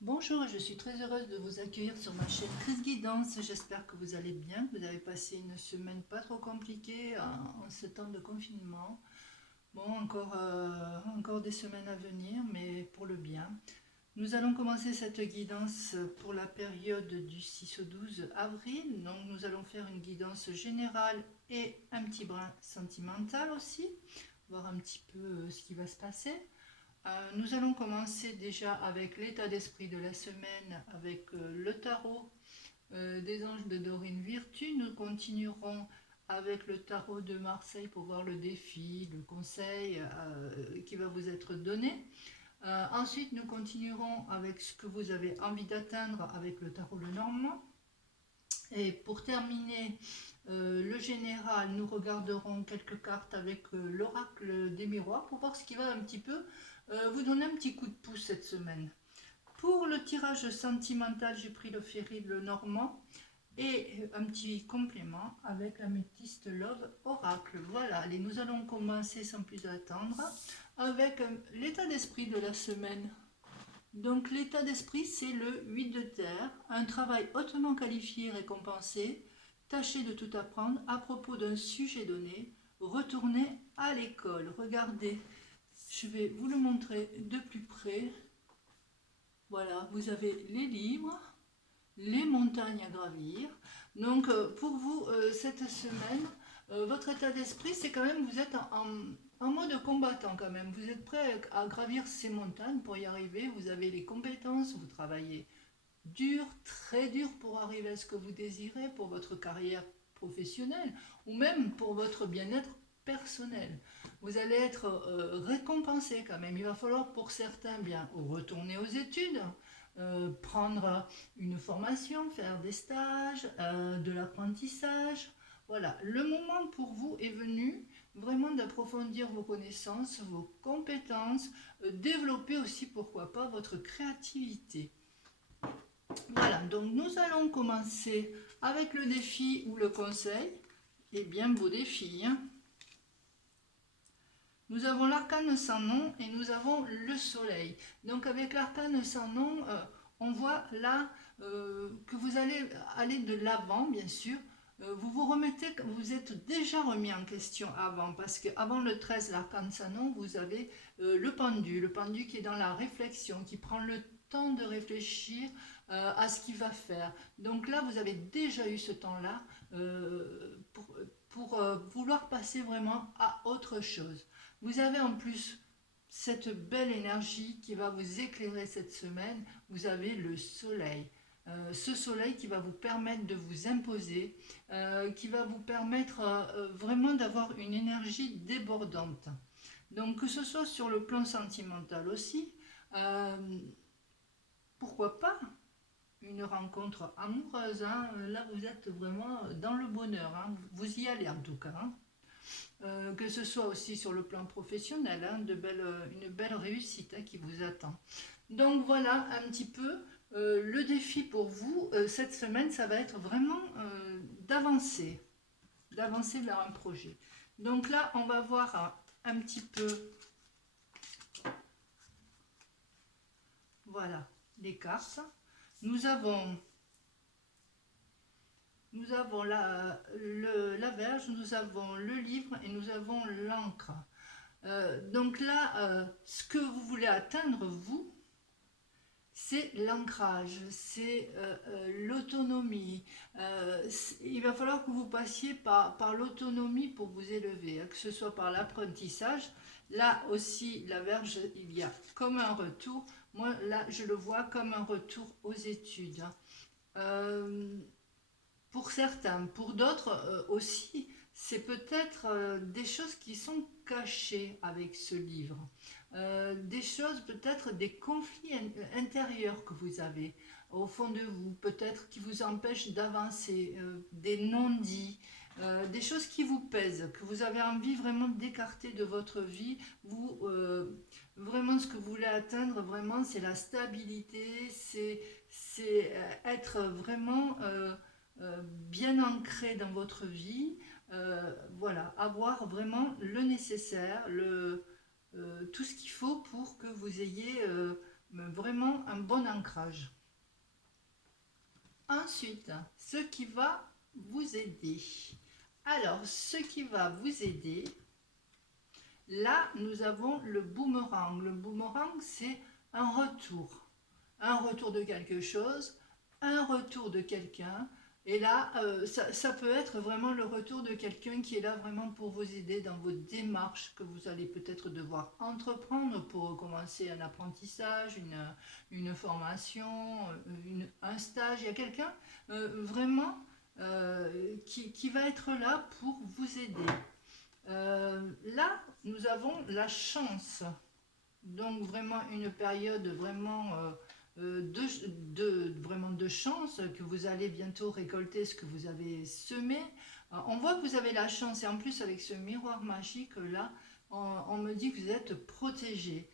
Bonjour, je suis très heureuse de vous accueillir sur ma chaîne Chris Guidance. J'espère que vous allez bien, que vous avez passé une semaine pas trop compliquée en ce temps de confinement. Bon, encore des semaines à venir, mais pour le bien. Nous allons commencer cette guidance pour la période du 6 au 12 avril. Donc nous allons faire une guidance générale et un petit brin sentimental aussi, voir un petit peu ce qui va se passer. Nous allons commencer déjà avec l'état d'esprit de la semaine, avec le tarot des anges de Dorine Virtue. Nous continuerons avec le tarot de Marseille pour voir le défi, le conseil qui va vous être donné. Ensuite, nous continuerons avec ce que vous avez envie d'atteindre avec le tarot le Normand. Et pour terminer le général, nous regarderons quelques cartes avec l'oracle des miroirs pour voir ce qui va un petit peu vous donner un petit coup de pouce cette semaine. Pour le tirage sentimental, j'ai pris le Ferry le Normand et un petit complément avec l'améthyste Love Oracle. Voilà, allez, nous allons commencer sans plus attendre avec l'état d'esprit de la semaine. Donc l'état d'esprit, c'est le 8 de terre, un travail hautement qualifié et récompensé. Tâchez de tout apprendre à propos d'un sujet donné. Retournez à l'école. Regardez, je vais vous le montrer de plus près. Voilà, vous avez les livres, les montagnes à gravir. Donc pour vous, cette semaine, votre état d'esprit, c'est quand même, vous êtes en mode combattant quand même. Vous êtes prêt à gravir ces montagnes pour y arriver. Vous avez les compétences, vous travaillez dur, très dur pour arriver à ce que vous désirez, pour votre carrière professionnelle ou même pour votre bien-être personnel. Vous allez être récompensé quand même. Il va falloir pour certains bien retourner aux études, prendre une formation, faire des stages, de l'apprentissage. Voilà, le moment pour vous est venu vraiment d'approfondir vos connaissances, vos compétences, développer aussi, pourquoi pas, votre créativité. Voilà, donc nous allons commencer avec le défi ou le conseil. Et bien beau défi, hein. Nous avons l'arcane sans nom et nous avons le soleil. Donc avec l'arcane sans nom, on voit là que vous allez aller de l'avant, bien sûr. Vous vous remettez, vous êtes déjà remis en question avant, parce qu'avant le 13, l'arcane sans nom, vous avez le pendu qui est dans la réflexion, qui prend le temps de réfléchir à ce qu'il va faire. Donc là, vous avez déjà eu ce temps-là pour vouloir passer vraiment à autre chose. Vous avez en plus cette belle énergie qui va vous éclairer cette semaine. Vous avez le soleil. Ce soleil qui va vous permettre de vous imposer, qui va vous permettre vraiment d'avoir une énergie débordante. Donc que ce soit sur le plan sentimental aussi, euh, pourquoi pas une rencontre amoureuse, hein. Là vous êtes vraiment dans le bonheur, hein. Vous y allez en tout cas, hein. Que ce soit aussi sur le plan professionnel, hein, une belle réussite qui vous attend. Donc voilà un petit peu le défi pour vous cette semaine, ça va être vraiment d'avancer vers un projet. Donc là, on va voir un petit peu, voilà, les cartes. Nous avons, nous avons la verge, nous avons le livre et nous avons l'encre. Donc là, ce que vous voulez atteindre, vous, c'est l'ancrage, c'est l'autonomie. Il va falloir que vous passiez par l'autonomie pour vous élever, hein, que ce soit par l'apprentissage. Là aussi, la verge, il y a comme un retour. Moi, là, je le vois comme un retour aux études, hein. Euh, pour certains, pour d'autres aussi, c'est peut-être des choses qui sont cachées avec ce livre. Des choses, peut-être des conflits intérieurs que vous avez au fond de vous, peut-être qui vous empêchent d'avancer, des non-dits, des choses qui vous pèsent, que vous avez envie vraiment d'écarter de votre vie. Vraiment, ce que vous voulez atteindre, vraiment, c'est la stabilité, c'est être vraiment bien ancré dans votre vie, voilà, avoir vraiment le nécessaire, tout ce qu'il faut pour que vous ayez mais vraiment un bon ancrage. Ensuite, ce qui va vous aider. Alors, ce qui va vous aider, là, nous avons le boomerang. Le boomerang, c'est un retour. Un retour de quelque chose, un retour de quelqu'un. Et là, ça peut être vraiment le retour de quelqu'un qui est là vraiment pour vous aider dans vos démarches que vous allez peut-être devoir entreprendre pour commencer un apprentissage, une formation, un stage. Il y a quelqu'un vraiment qui va être là pour vous aider. Là, nous avons la chance. Donc vraiment une période vraiment vraiment de chance, que vous allez bientôt récolter ce que vous avez semé. On voit que vous avez la chance, et en plus avec ce miroir magique là, on me dit que vous êtes protégé.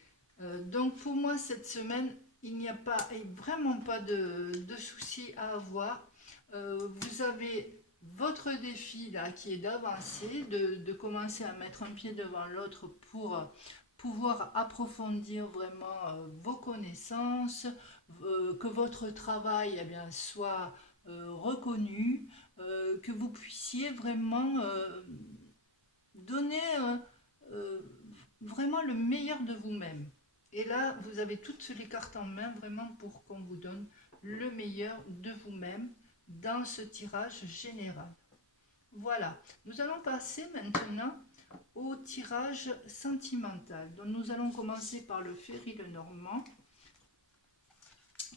Donc pour moi cette semaine, il n'y a pas, vraiment pas de soucis à avoir. Vous avez votre défi là qui est d'avancer, de commencer à mettre un pied devant l'autre pour pouvoir approfondir vraiment vos connaissances, que votre travail eh bien, soit reconnu, que vous puissiez vraiment donner euh, vraiment le meilleur de vous-même. Et là, vous avez toutes les cartes en main vraiment pour qu'on vous donne le meilleur de vous-même dans ce tirage général. Voilà, nous allons passer maintenant au tirage sentimental. Donc nous allons commencer par le Ferry le Normand.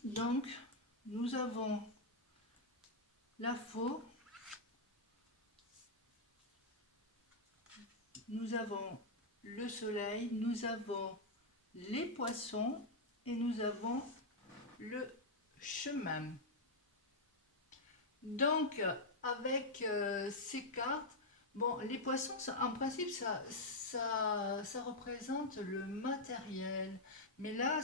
Donc nous avons la faux, nous avons le soleil, nous avons les poissons et nous avons le chemin. Donc avec ces cartes, bon, les poissons, en principe, ça représente le matériel. Mais là,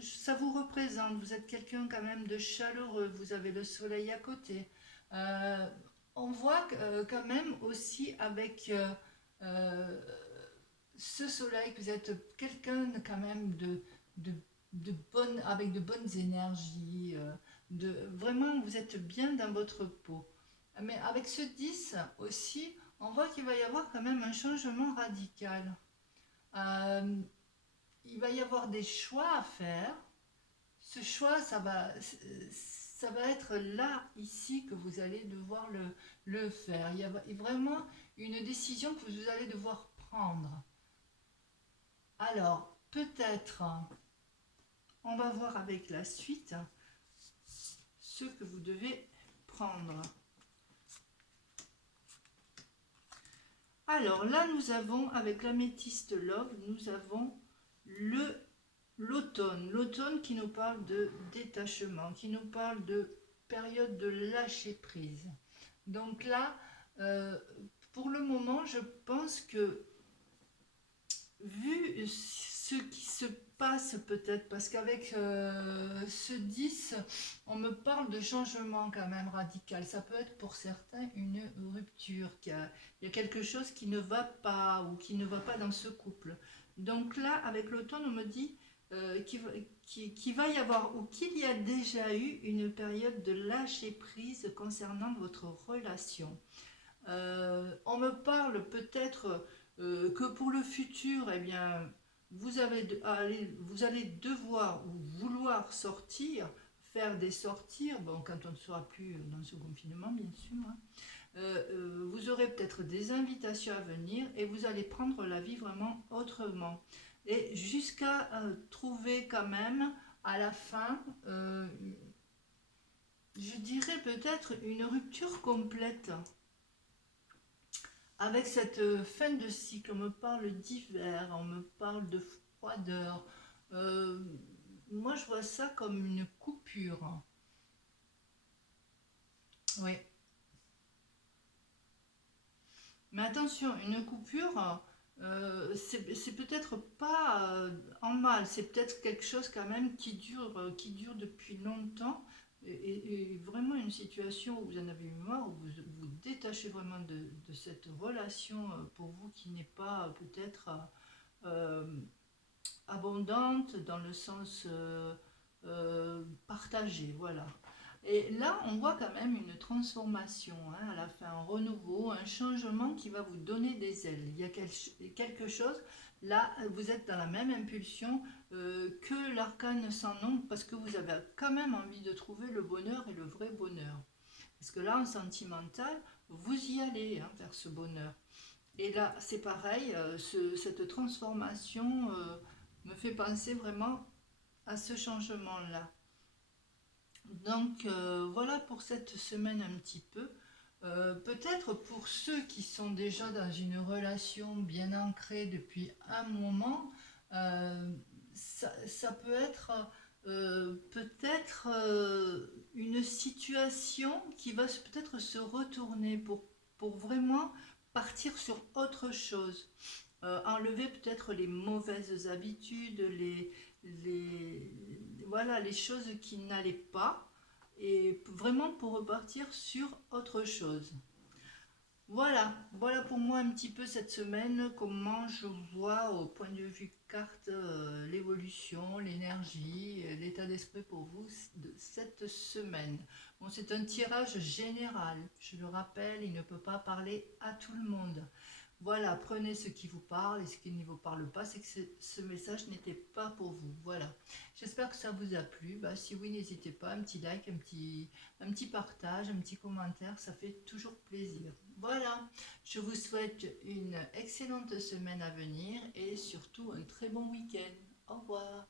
ça vous représente. Vous êtes quelqu'un quand même de chaleureux. Vous avez le soleil à côté. Euh, on voit quand même aussi avec euh, ce soleil que vous êtes quelqu'un quand même de, avec de bonnes énergies. Vraiment, vous êtes bien dans votre peau. Mais avec ce 10 aussi, on voit qu'il va y avoir quand même un changement radical. Euh, il va y avoir des choix à faire. Ce choix, ça va être là, ici, que vous allez devoir le faire. Il y a vraiment une décision que vous allez devoir prendre. Alors, peut-être, on va voir avec la suite ce que vous devez prendre. Alors là, nous avons, avec l'améthyste Love, nous avons l'automne. L'automne qui nous parle de détachement, qui nous parle de période de lâcher prise. Donc là, pour le moment, je pense que vu ce qui se passe peut-être, parce qu'avec ce 10, on me parle de changement quand même radical. Ça peut être pour certains une rupture, il y a quelque chose qui ne va pas ou qui ne va pas dans ce couple. Donc là, avec l'automne, on me dit qu'il va y avoir ou qu'il y a déjà eu une période de lâcher prise concernant votre relation. On me parle peut-être que pour le futur, eh bien, vous allez devoir ou vouloir sortir, faire des sorties, bon, quand on ne sera plus dans ce confinement, bien sûr. Hein. Vous aurez peut-être des invitations à venir et vous allez prendre la vie vraiment autrement. Et jusqu'à trouver quand même à la fin, je dirais peut-être une rupture complète. Avec cette fin de cycle, on me parle d'hiver, on me parle de froideur. Euh, Moi, je vois ça comme une coupure. Oui. Mais attention, une coupure, c'est peut-être pas en mal, c'est peut-être quelque chose quand même qui dure depuis longtemps. Et vraiment une situation où vous en avez eu marre, où vous vous détachez vraiment de cette relation pour vous qui n'est pas peut-être abondante dans le sens partagé, voilà. Et là, on voit quand même une transformation, hein, à la fin, un renouveau, un changement qui va vous donner des ailes. Il y a quelque chose, là, vous êtes dans la même impulsion que l'arcane sans nom, parce que vous avez quand même envie de trouver le bonheur et le vrai bonheur. Parce que là, en sentimental, vous y allez, hein, vers ce bonheur. Et là, c'est pareil, cette transformation me fait penser vraiment à ce changement-là. Donc voilà pour cette semaine un petit peu. Peut-être pour ceux qui sont déjà dans une relation bien ancrée depuis un moment, euh, ça peut être peut-être une situation qui va peut-être se retourner pour vraiment partir sur autre chose. Enlever peut-être les mauvaises habitudes, les, voilà, les choses qui n'allaient pas, et vraiment pour repartir sur autre chose. Voilà, voilà pour moi un petit peu cette semaine, comment je vois au point de vue carte l'évolution, l'énergie, l'état d'esprit pour vous de cette semaine. Bon, c'est un tirage général, je le rappelle, il ne peut pas parler à tout le monde. Voilà, prenez ce qui vous parle et ce qui ne vous parle pas, c'est que ce message n'était pas pour vous. Voilà, j'espère que ça vous a plu. Bah, si oui, n'hésitez pas, un petit like, un petit partage, un petit commentaire, ça fait toujours plaisir. Voilà, je vous souhaite une excellente semaine à venir et surtout un très bon week-end. Au revoir.